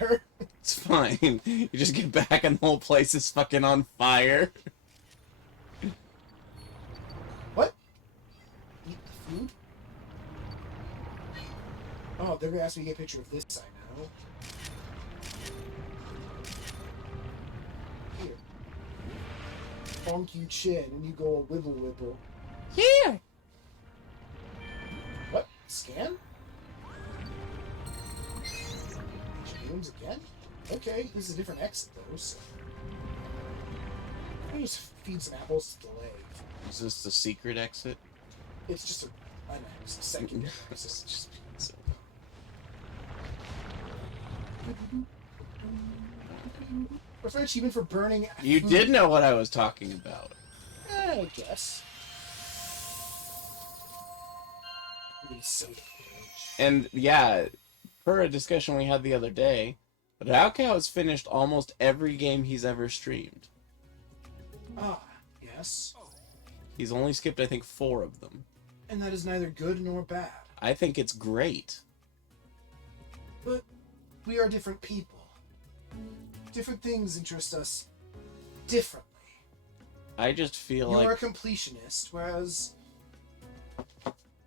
later. It's fine. You just get back and the whole place is fucking on fire. What? Eat the food? Oh, they're gonna ask me to get a picture of this, I know. Here. Bonk you chin, and you go a wibble wibble. Here! What? Scan? Games again? Okay, this is a different exit though, so... Let me just feed some apples to delay. Is this the secret exit? It's just an exit, a secondary exit. Just so. What's my achievement for burning You food? did know what I was talking about. I guess. Soda And yeah, per a discussion we had the other day, Raukau has finished almost every game he's ever streamed. Ah, yes. He's only skipped, I think, 4 of them. And that is neither good nor bad. I think it's great. But we are different people. Different things interest us differently. I just feel You're like... a completionist, whereas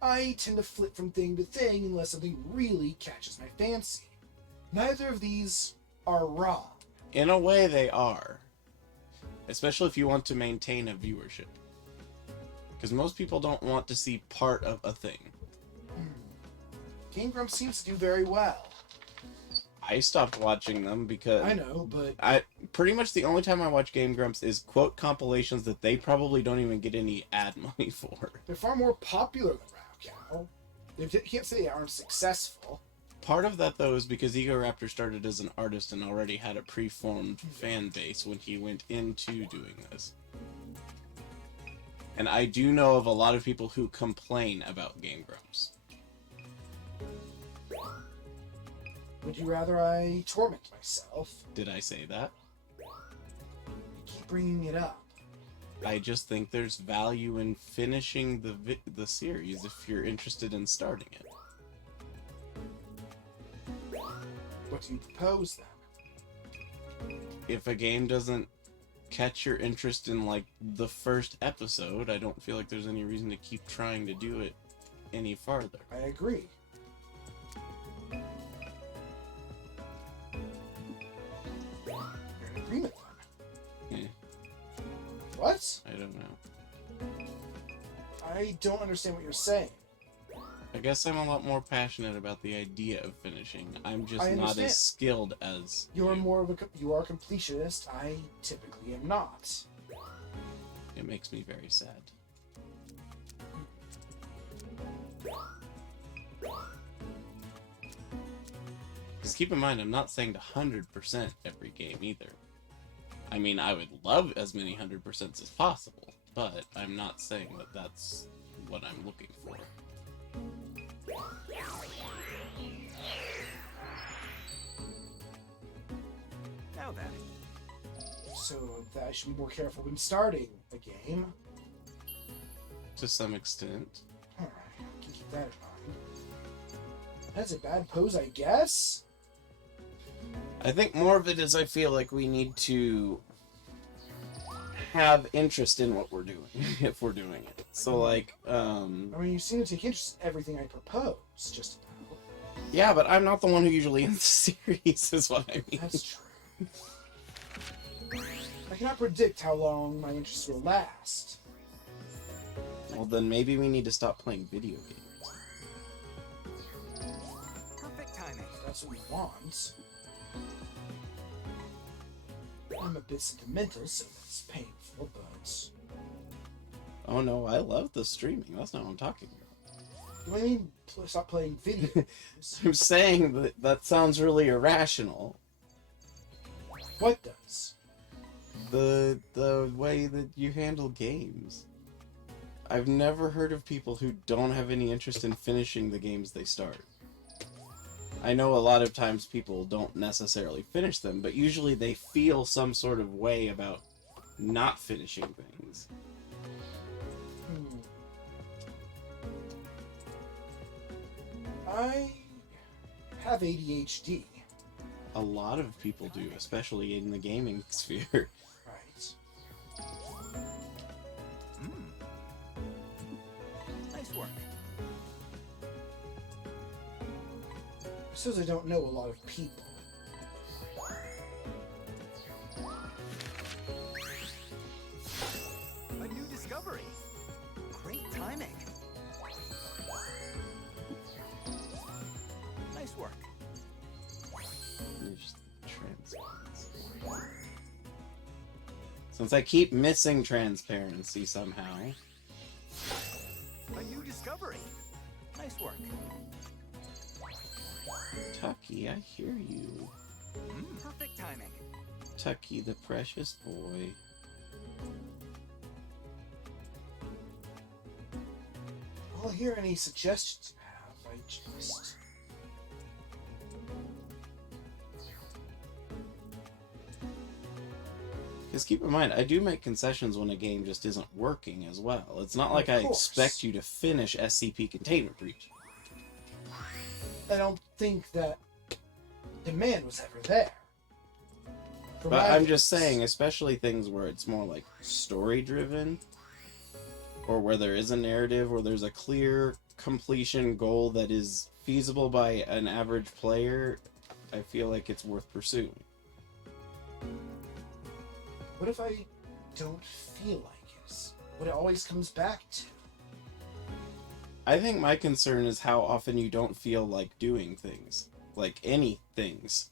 I tend to flip from thing to thing unless something really catches my fancy. Neither of these are wrong. In a way, they are. Especially if you want to maintain a viewership. Because most people don't want to see part of a thing. Game Grumps seems to do very well. I stopped watching them because... I know, but... Pretty much the only time I watch Game Grumps is, quote, compilations that they probably don't even get any ad money for. They're far more popular than Raukau. You can't say they aren't successful. Part of that, though, is because Ego Raptor started as an artist and already had a preformed fan base when he went into doing this. And I do know of a lot of people who complain about Game Grumps. Would you rather I torment myself? Did I say that? You keep bringing it up. I just think there's value in finishing the series if you're interested in starting it. What do you propose, then? If a game doesn't catch your interest in, like, the first episode, I don't feel like there's any reason to keep trying to do it any farther. I agree. You're in agreement, then. Eh, What? I don't know. I don't understand what you're saying. I guess I'm a lot more passionate about the idea of finishing. I'm just I not understand. as skilled as You're you. more of a... You are a completionist. I typically am not. It makes me very sad. Because keep in mind, I'm not saying to 100% every game either. I mean, I would love as many 100% as possible, but I'm not saying that that's what I'm looking for. Now then. So that I should be more careful when starting a game. To some extent. Alright, I can keep that in mind. That's a bad pose, I guess? I think more of it is I feel like we need to have interest in what we're doing, if we're doing it. So, like, I mean, you seem to take interest in everything I propose, just about. yeah, but I'm not the one who usually ends the series, is what I mean. That's true. I cannot predict how long my interest will last. Well, then maybe we need to stop playing video games. Perfect timing. If that's what you want. I'm a bit sentimental, so that's painful, but... Oh no, I love the streaming. That's not what I'm talking about. What do you mean, stop playing video games? I'm saying that that sounds really irrational. What does? The way that you handle games. I've never heard of people who don't have any interest in finishing the games they start. I know a lot of times people don't necessarily finish them, but usually they feel some sort of way about not finishing things. I have ADHD. a lot of people do, especially in the gaming sphere. Right. Nice work. I suppose I don't know a lot of people. A new discovery. Great timing. Nice work. Just transparency. Since I keep missing transparency somehow. A new discovery. Nice work. Tucky, I hear you. Perfect timing. Tucky, the precious boy. I'll hear any suggestions you have. I just... Because keep in mind, I do make concessions when a game just isn't working as well. It's not like I expect you to finish SCP Containment Breach. I don't think that demand was ever there. For But my I'm just case. saying, especially things where it's more like story-driven, or where there is a narrative, or there's a clear completion goal that is feasible by an average player, I feel like it's worth pursuing. What if I don't feel like it? What it always comes back to? I think my concern is how often you don't feel like doing things. Like any things.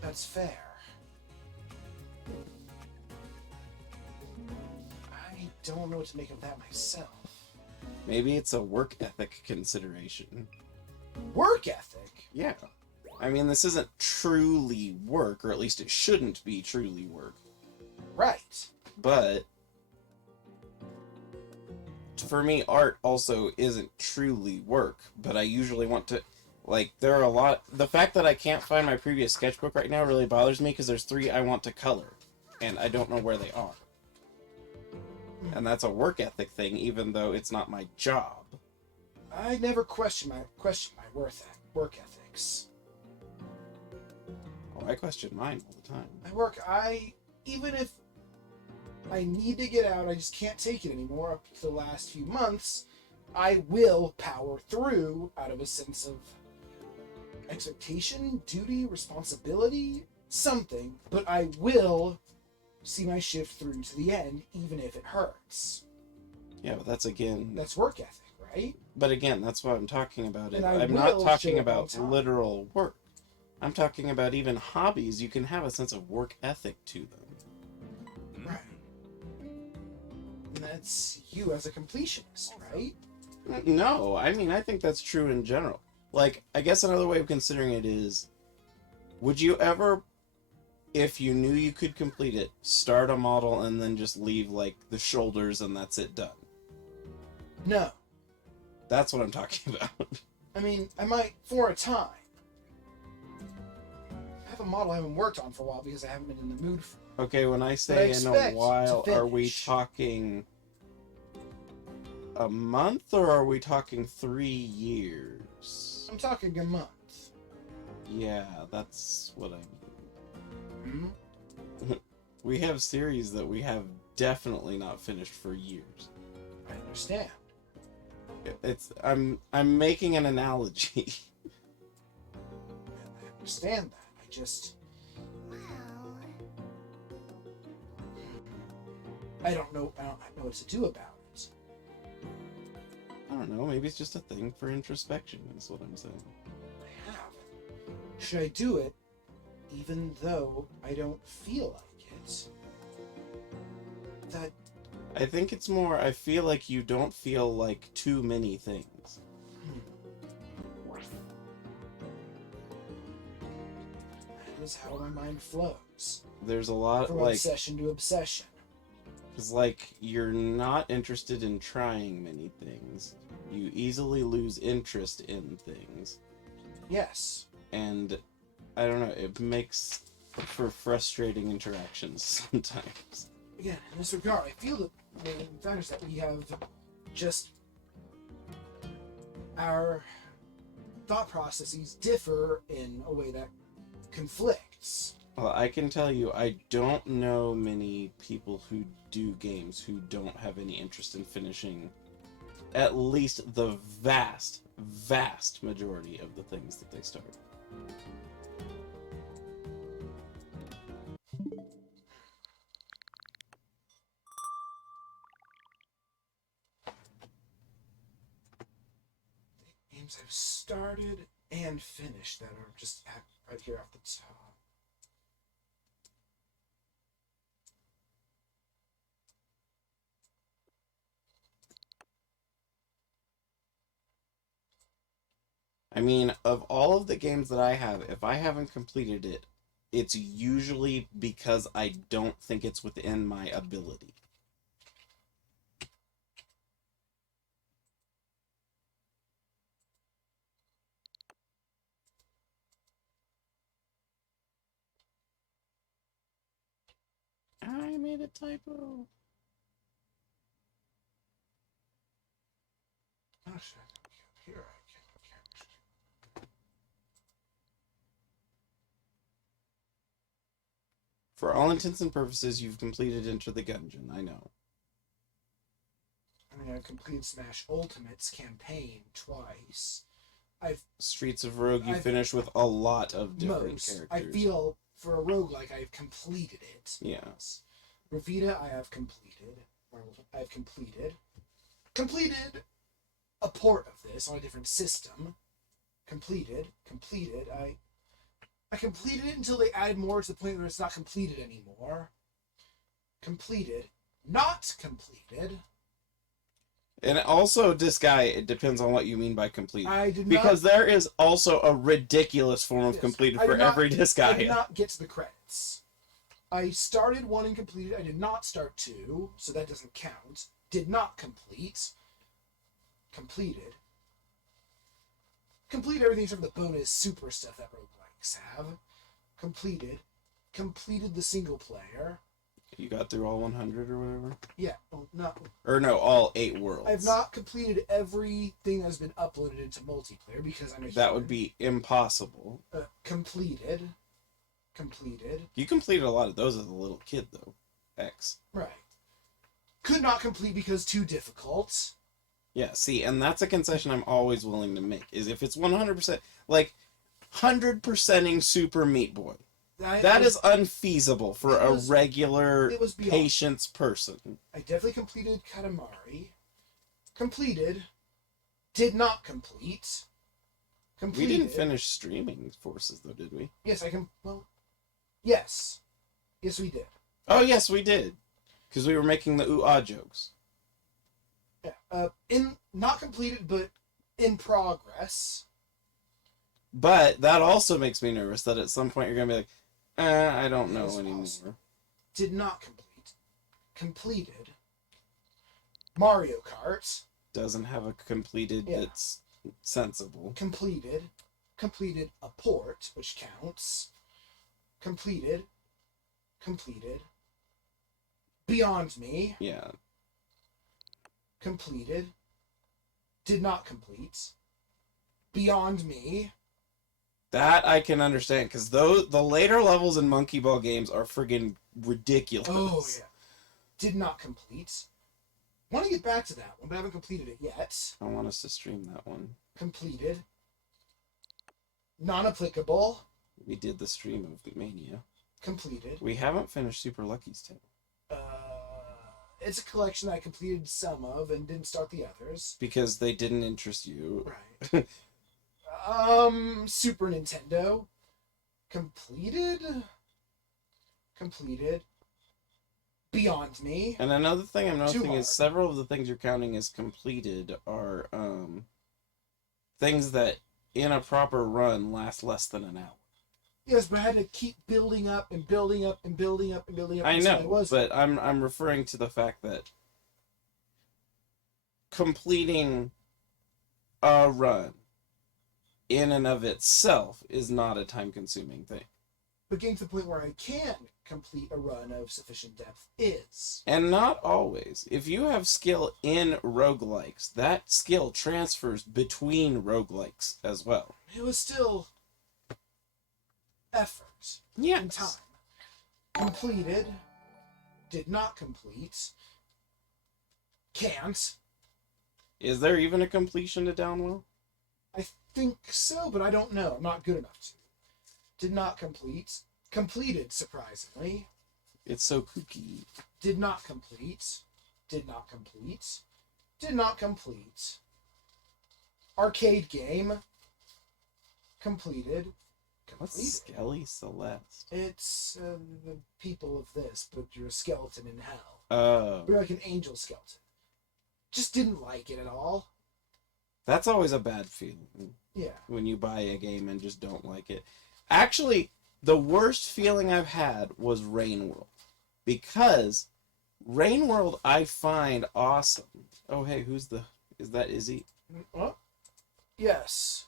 That's fair. I don't know what to make of that myself. Maybe it's a work ethic consideration. Work ethic? Yeah. I mean, this isn't truly work, or at least it shouldn't be truly work. Right. But for me, art also isn't truly work, but I usually want to, like, there are a lot, the fact that I can't find my previous sketchbook right now really bothers me, because there's 3 I want to color, and I don't know where they are. And that's a work ethic thing, even though it's not my job. I never question my work ethics. Oh, I question mine all the time. Even if I need to get out, I just can't take it anymore up to the last few months, I will power through out of a sense of expectation, duty, responsibility, something, but I will see my shift through to the end, even if it hurts. Yeah, but that's again... That's work ethic, right? But again, that's what I'm talking about. And I'm not talking about literal work. I'm talking about even hobbies. You can have a sense of work ethic to them. Right. And that's you as a completionist, right? No, I mean, I think that's true in general. Like, I guess another way of considering it is, would you ever, if you knew you could complete it, start a model and then just leave, like, the shoulders and that's it done? No. That's what I'm talking about. I mean, I might for a time. I have a model I haven't worked on for a while because I haven't been in the mood for it. Okay, when I say in a while, are we finish. talking a month or are we talking 3 years? I'm talking a month. Yeah, that's what I mean. Hmm? We have series that we have definitely not finished for years. I understand. I'm making an analogy. I understand that. I just... I don't know what to do about it. I don't know, maybe it's just a thing for introspection, is what I'm saying. I have. Should I do it even though I don't feel like it? That... I think it's more, I feel like you don't feel like too many things. That is how my mind flows. There's a lot, From like... obsession to obsession. It's like, you're not interested in trying many things. You easily lose interest in things. Yes. And, I don't know, it makes for frustrating interactions sometimes. Again, in this regard, I feel that the fact is that we have just our thought processes differ in a way that conflicts. Well, I can tell you, I don't know many people who do games who don't have any interest in finishing at least the vast, vast majority of the things that they start. Games I've started and finished that are just right here off the top. I mean, of all of the games that I have, if I haven't completed it, it's usually because I don't think it's within my ability. I made a typo. Oh shit. Here I can. For all intents and purposes, you've completed Enter the Gungeon, I know. I mean, I've completed Smash Ultimate's campaign twice. Streets of Rogue, you I've- finished with a lot of different characters. I feel for a roguelike, I've completed it. Yes. Ravita, I have completed. I've completed a port of this on a different system. Completed. I completed it until they added more to the point where it's not completed anymore. Completed. Not completed. And also, Disguy, it depends on what you mean by complete. I did Because not, there is also a ridiculous form of Yes, completed I for did not- every I did Disguy. not get to the credits. I started one and completed. I did not start two, so that doesn't count. Did not complete. Completed. Complete everything except for the bonus super stuff that roguelikes have. Completed. Completed the single player. You got through all 100 or whatever? Yeah, oh, no. Or no, all 8 worlds. I've not completed everything that's been uploaded into multiplayer because I'm a That human. would be impossible. Completed. You completed a lot of those as a little kid, though. X. Right. Could not complete because too difficult. Yeah, see, and that's a concession I'm always willing to make, is if it's 100%, like, 100%ing Super Meat Boy. That is unfeasible for a regular it was beyond. patience person. I definitely completed Katamari. Completed. Did not complete. We Completed. didn't finish Streaming Forces, though, did we? Yes, yes. Yes, we did. Oh, yes, we did. Because we were making the ooh-ah jokes. Yeah. Not completed, but in progress. But that also makes me nervous that at some point you're going to be like, I don't know It's anymore. possible. Did not complete. Completed. Mario Kart. Doesn't have a completed Yeah. that's sensible. Completed. Completed a port, which counts. Completed. Beyond Me. Yeah. Completed. Did not complete. Beyond Me. That I can understand, because the later levels in Monkey Ball games are friggin' ridiculous. Oh, yeah. Did not complete. Want to get back to that one, but I haven't completed it yet. I want us to stream that one. Completed. Non-applicable. We did the stream of Mania. Completed. We haven't finished Super Lucky's Tale. It's a collection that I completed some of and didn't start the others. Because they didn't interest you. Right. Super Nintendo. Completed. Beyond Me. And another thing I'm noticing hard. is several of the things you're counting as completed are things that in a proper run last less than an hour. Yes, but I had to keep building up and building up and building up and building up. I until know, but I'm referring to the fact that completing a run in and of itself is not a time-consuming thing. but getting to the point where I can complete a run of sufficient depth is. And not always. If you have skill in roguelikes, that skill transfers between roguelikes as well. It was still effort Yes. and time. Completed, did not complete, can't. Is there even a completion to Downwell? I think so, but I don't know. I'm not good enough to. Did not complete. Completed, surprisingly. It's so kooky. Did not complete. Did not complete. Did not complete. Arcade game. Completed. What's Completed. Skelly Celeste? It's the people of this, but you're a skeleton in hell. Oh. You're like an angel skeleton. Just didn't like it at all. That's always a bad feeling. Yeah. When you buy a game and just don't like it. Actually, the worst feeling I've had was Rain World. Because Rain World I find awesome. Oh, hey, is that Izzy? What? Yes.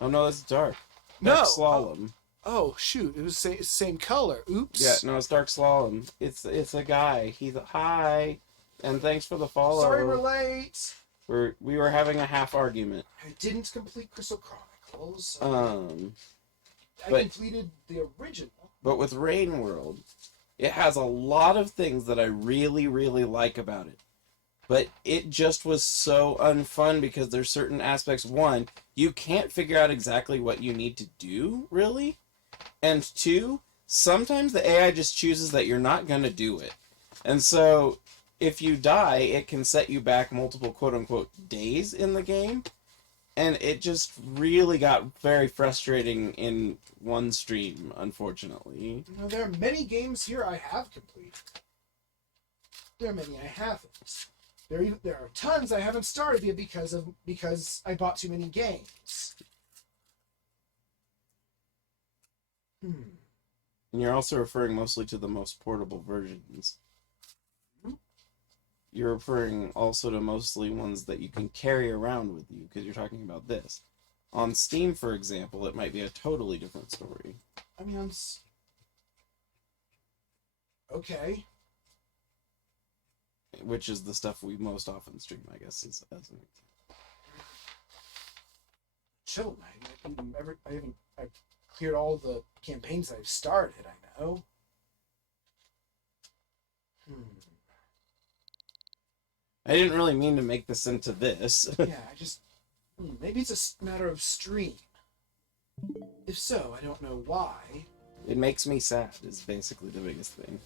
Oh, no, that's Dark. No. Dark Slalom. Oh, shoot. It was same color. Oops. Yeah, no, it's Dark Slalom. It's a guy. He's hi. And thanks for the follow. Sorry we're late. We were having a half argument. I didn't complete Crystal Chronicles. I but- completed the original. But with Rain World, it has a lot of things that I really, really like about it. But it just was so unfun because there's certain aspects. One, you can't figure out exactly what you need to do, really. And two, sometimes the AI just chooses that you're not going to do it. And so, if you die, it can set you back multiple quote-unquote days in the game. And it just really got very frustrating in one stream, unfortunately. Now, there are many games here I have completed. There are many I haven't. There are tons I haven't started yet because I bought too many games. And you're also referring mostly to the most portable versions. You're referring also to mostly ones that you can carry around with you, because you're talking about this. On Steam, for example, it might be a totally different story. I mean, okay. Which is the stuff we most often stream, I guess, as an example. Chill, I've cleared all the campaigns I've started, I know. I didn't really mean to make this into this. Yeah, maybe it's a matter of stream. If so, I don't know why. It makes me sad, is basically the biggest thing.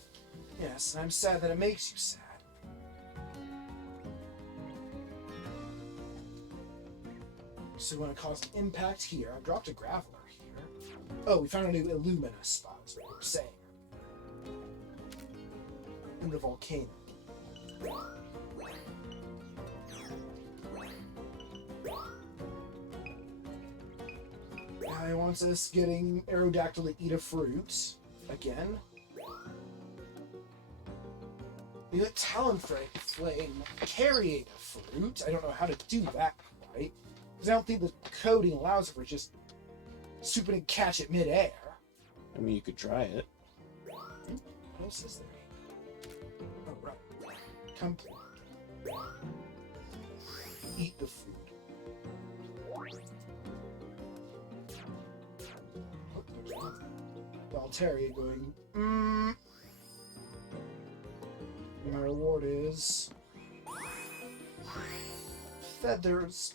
Yes, and I'm sad that it makes you sad. So we want to cause an impact here. I dropped a graveler here. Oh, we found a new Illumina spot, is what we were saying. And a volcano. Guy wants us getting Aerodactyl to eat a fruit. Again. We let Talonflame carrying a fruit. I don't know how to do that quite. Because I don't think the coding allows it for just swoop it and catch it midair. I mean, you could try it. What else is there? Oh, right. Come. Eat the food. Oh, there's nothing. Valteria going, My reward is feathers.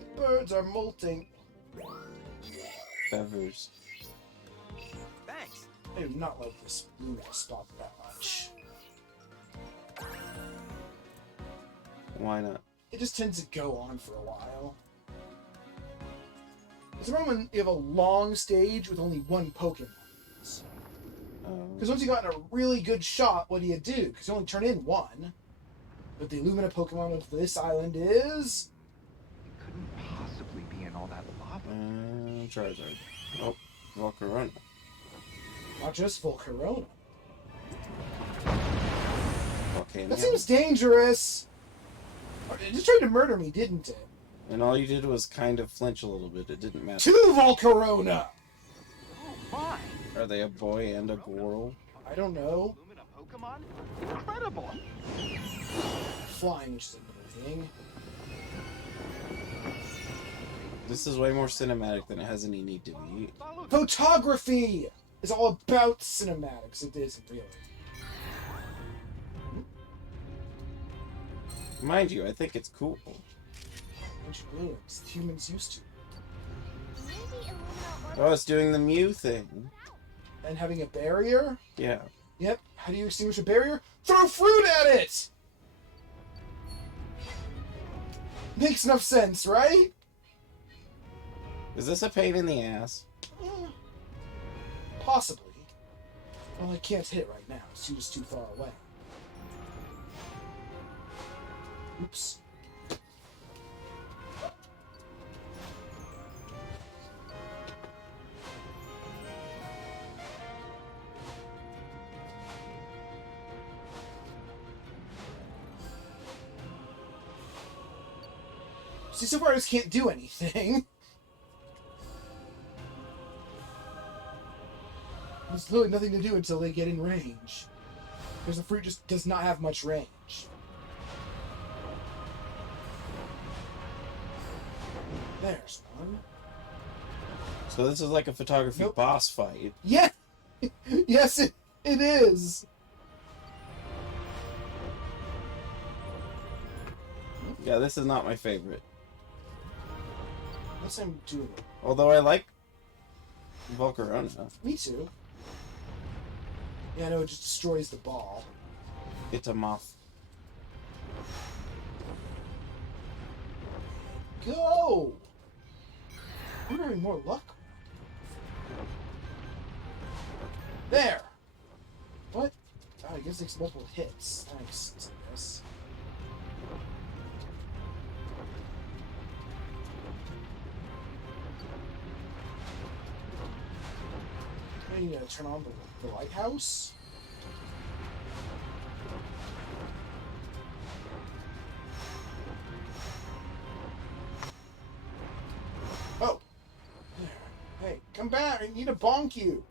The birds are molting. Feathers. Thanks. I do not like this Luna spot that much. Why not? It just tends to go on for a while. It's a problem when you have a long stage with only one Pokemon. Because once you got in a really good shot, what do? Because you only turn in one. But the Illumina Pokemon of this island is... It couldn't possibly be in all that lava. Charizard. Oh, Volcarona. Not just Volcarona. Volcano. That seems dangerous! It just tried to murder me, didn't it? And all you did was kind of flinch a little bit. It didn't matter. 2 Volcarona! Oh my! Are they a boy and a girl? I don't know. Lumina Pokemon? Incredible! Flying, which is another thing. This is way more cinematic than it has any need to be. Follow Photography is all about cinematics. It isn't really. Mind you, I think it's cool. Ancient ruins. Humans used to. Oh, it's doing the Mew thing. And having a barrier? Yeah. Yep. How do you extinguish a barrier? Throw fruit at it! Makes enough sense, right? Is this a pain in the ass? Possibly. Well, I can't hit it right now. It's just too far away. Oops. See, so far I just can't do anything. There's literally nothing to do until they get in range. Because the fruit just does not have much range. There's one. So this is like a photography Nope. boss fight. Yeah! Yes, it is! Yeah, this is not my favorite. Unless I'm doing it. Although I like Volcarona. Me too. Yeah, I know, it just destroys the ball. It's a moth. Go! I'm having more luck. There! What? Oh, I guess it's multiple hits. That makes sense, I guess. I need to turn on the lighthouse. Oh! There. Hey, come back! I need to bonk you!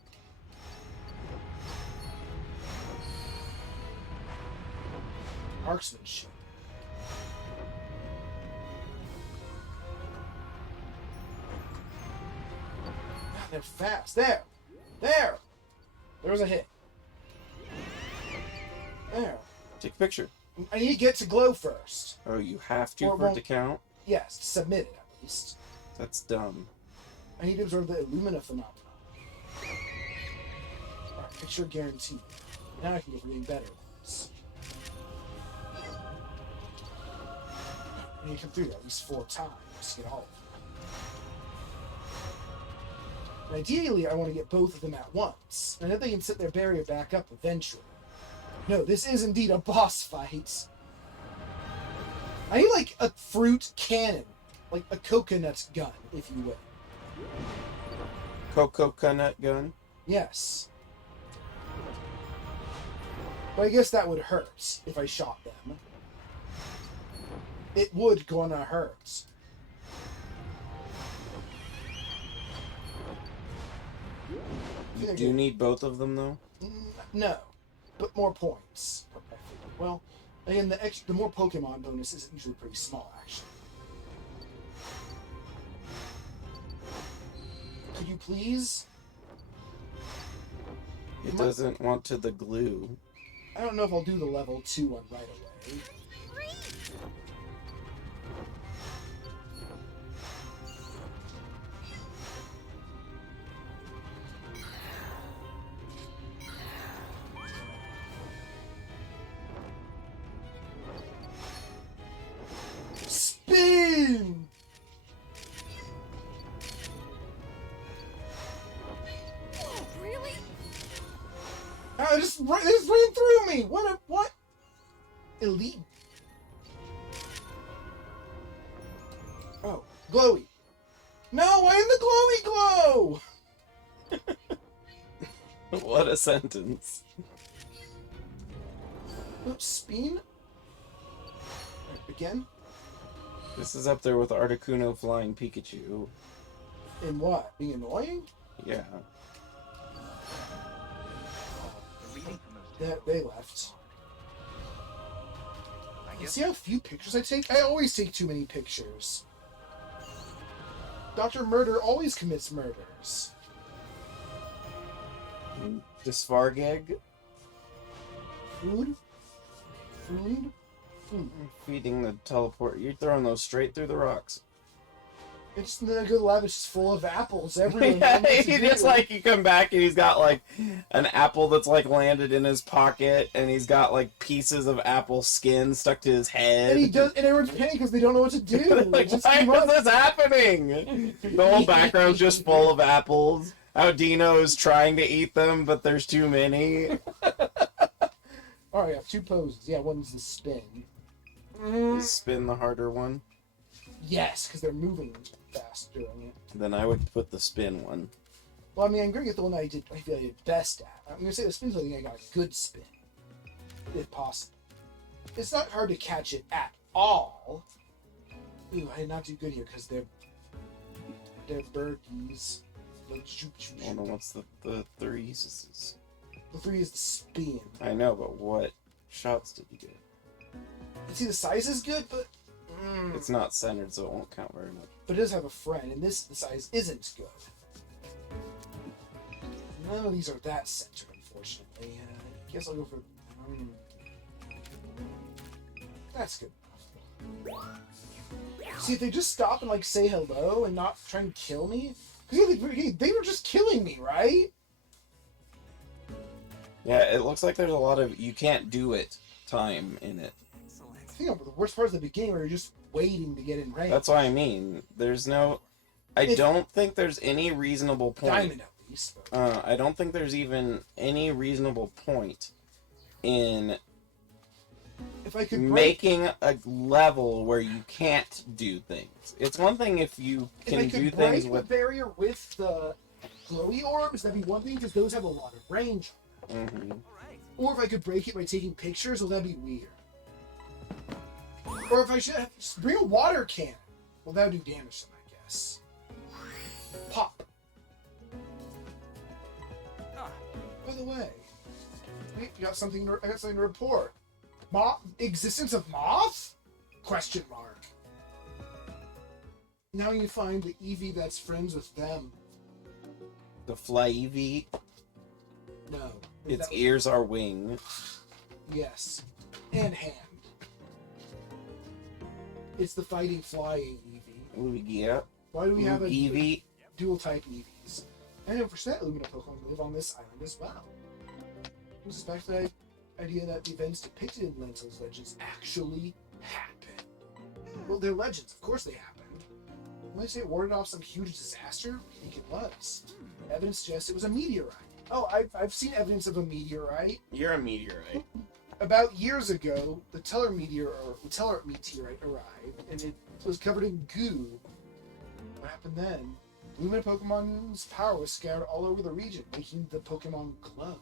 Marksmanship. Ah, they're fast. There! There! There was a hit. There. Take a picture. I need to get to glow first. Oh, you have to Or for it won't- to count? Yes, submit it at least. That's dumb. I need to observe the Illumina phenomenon. Alright, picture guaranteed. Now I can get really better ones. I need to come through that at least 4 times to get all of them. And ideally, I want to get both of them at once. And then they can set their barrier back up eventually. No, this is indeed a boss fight. I need like a fruit cannon. Like a coconut gun, if you will. Coconut gun? Yes. But I guess that would hurt if I shot them. It would gonna hurt. You do need both of them, though? No, but more points. Well, again, the more Pokemon bonus is usually pretty small, actually. Could you please? It doesn't want to the glue. I don't know if I'll do the level 2 one right away. Spin! Really? Oh, this ran through me! What? Elite. Oh, glowy. No, I'm the glowy glow! What a sentence. Oops, spin? Again? This is up there with Articuno flying Pikachu. In what? Being annoying? Yeah. The reading from those two. They left. I guess See how few pictures I take? I always take too many pictures. Dr. Murder always commits murders. Disfargeg Food? Food? feeding the teleport. You're throwing those straight through the rocks. It's not a good lab, it's just full of apples everywhere. Yeah, he just like you come back and he's got like an apple that's like landed in his pocket, and he's got like pieces of apple skin stuck to his head. And he does, and everyone's panicking because they don't know what to do. Like, Just why keep on- is this happening? The whole background's just full of apples. How Dino is trying to eat them, but there's too many. All right, I have two poses. Yeah, one's the spin. Spin the harder one. Yes, because they're moving fast during it. Then I would put the spin one. Well, I mean, I'm going to get the one that I feel I did best at. I'm going to say the spin's the thing I got a good spin. If possible. It's not hard to catch it at all. Ooh, I did not do good here because they're birdies. Hold on, what's the threes? The 3 is the spin. I know, but what shots did you get? And see, the size is good, but... It's not centered, so it won't count very much. But it does have a friend, and the size isn't good. None of these are that centered, unfortunately. I guess I'll go for... that's good enough. See, if they just stop and, like, say hello and not try and kill me... Because they were just killing me, right? Yeah, it looks like there's a lot of you can't do it time in it. I think the worst part is the beginning where you're just waiting to get in range. That's what I mean. There's no... I don't think there's any reasonable point. Diamond, at least. But... I don't think there's even any reasonable point in if I could making a level where you can't do things. It's one thing if you can do things with... the barrier with the glowy orbs, that'd be one thing, because those have a lot of range. Mm-hmm. Or if I could break it by taking pictures, well, that'd be weird. Or if I should bring a water cannon. Well, that would do damage to them, I guess. Pop. By the way, wait, I got something to report. Existence of moth? Question mark. Now you find the Eevee that's friends with them. The Fly Eevee, No. its ears are wing. Yes. And hand. It's the fighting flying Eevee. Ooh, yeah. Why do we have a Eevee. dual type Eevees? And then for that Lumina Pokemon live on this island as well. This is back to the idea that the events depicted in Lento's legends actually happen. Well, they're legends, of course they happened. When I say it warded off some huge disaster, I think it was. Evidence suggests it was a meteorite. Oh, I've seen evidence of a meteorite. You're a meteorite. About years ago, the Teller meteorite arrived, and it was covered in goo. What happened then? Lumina Pokemon's power was scattered all over the region, making the Pokemon glow.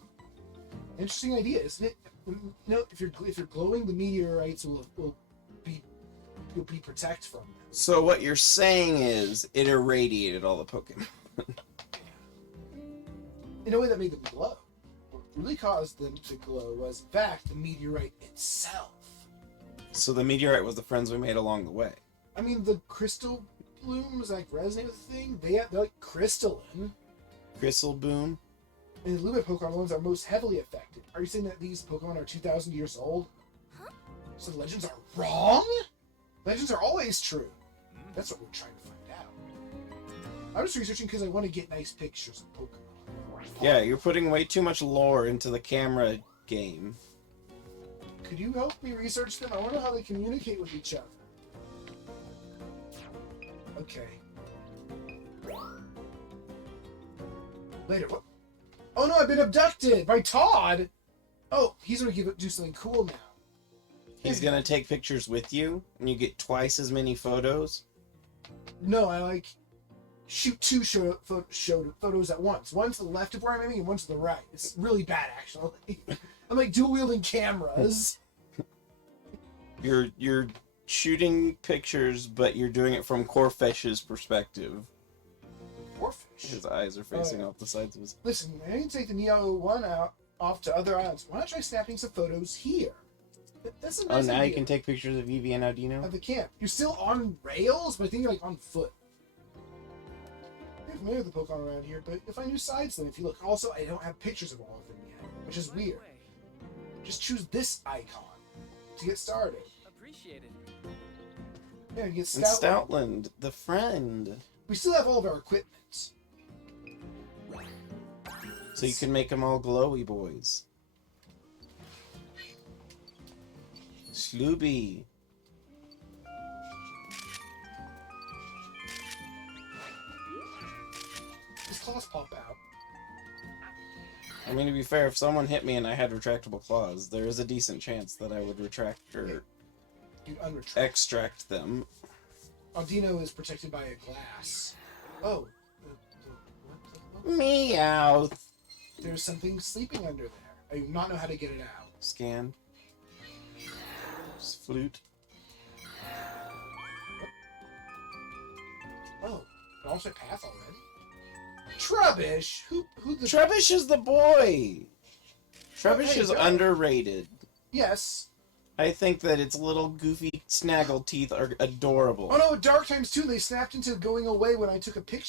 Interesting idea, isn't it? You know, if you're glowing, the meteorites will be protected from them. So what you're saying is it irradiated all the Pokemon. In a way that made them glow. What really caused them to glow was, in fact, the meteorite itself. So the meteorite was the friends we made along the way. I mean, the crystal blooms like resonate with the thing. They're like crystalline. Crystal Boom. And the Lumina Pokemon ones are most heavily affected. Are you saying that these Pokemon are 2,000 years old? Huh? So the legends are wrong? Legends are always true. That's what we're trying to find out. I'm just researching because I want to get nice pictures of Pokemon. Yeah, you're putting way too much lore into the camera game. Could you help me research them? I want to know how they communicate with each other. Okay. Later. What? Oh no, I've been abducted by Todd! Oh, he's gonna do something cool now. He's gonna take pictures with you, and you get twice as many photos. No, I shoot two photos at once. One to the left of where I'm aiming and one to the right. It's really bad, actually. I'm like dual wielding cameras. You're shooting pictures, but you're doing it from Corfish's perspective. Corfish. His eyes are facing yeah. off the sides of his... Listen, I need to take the Neo 1 out off to other islands. Why not try snapping some photos here? That's a nice now idea. you can take pictures of Eevee and Audino? At the camp. You're still on rails, but I think you're like on foot. I'm familiar with the Pokemon around here, but if I knew sides them, if you look. Also, I don't have pictures of all of them yet, which is weird. Just choose this icon to get started. Appreciate it. Yeah, you get And Stoutland, the friend. We still have all of our equipment. So you can make them all glowy boys. Slooby. His claws pop out. I mean, to be fair, if someone hit me and I had retractable claws, there is a decent chance that I would retract or You'd unretract. extract them. Audino is protected by a glass. Oh. What? Meowth. There's something sleeping under there. I do not know how to get it out. Scan. Flute. Oh, I lost my path already. Trubbish? Who the... Trubbish is the boy! Trubbish hey, is go. underrated. Yes. I think that its little goofy snaggle teeth are adorable. Oh no, Dark Times 2, they snapped into going away when I took a picture.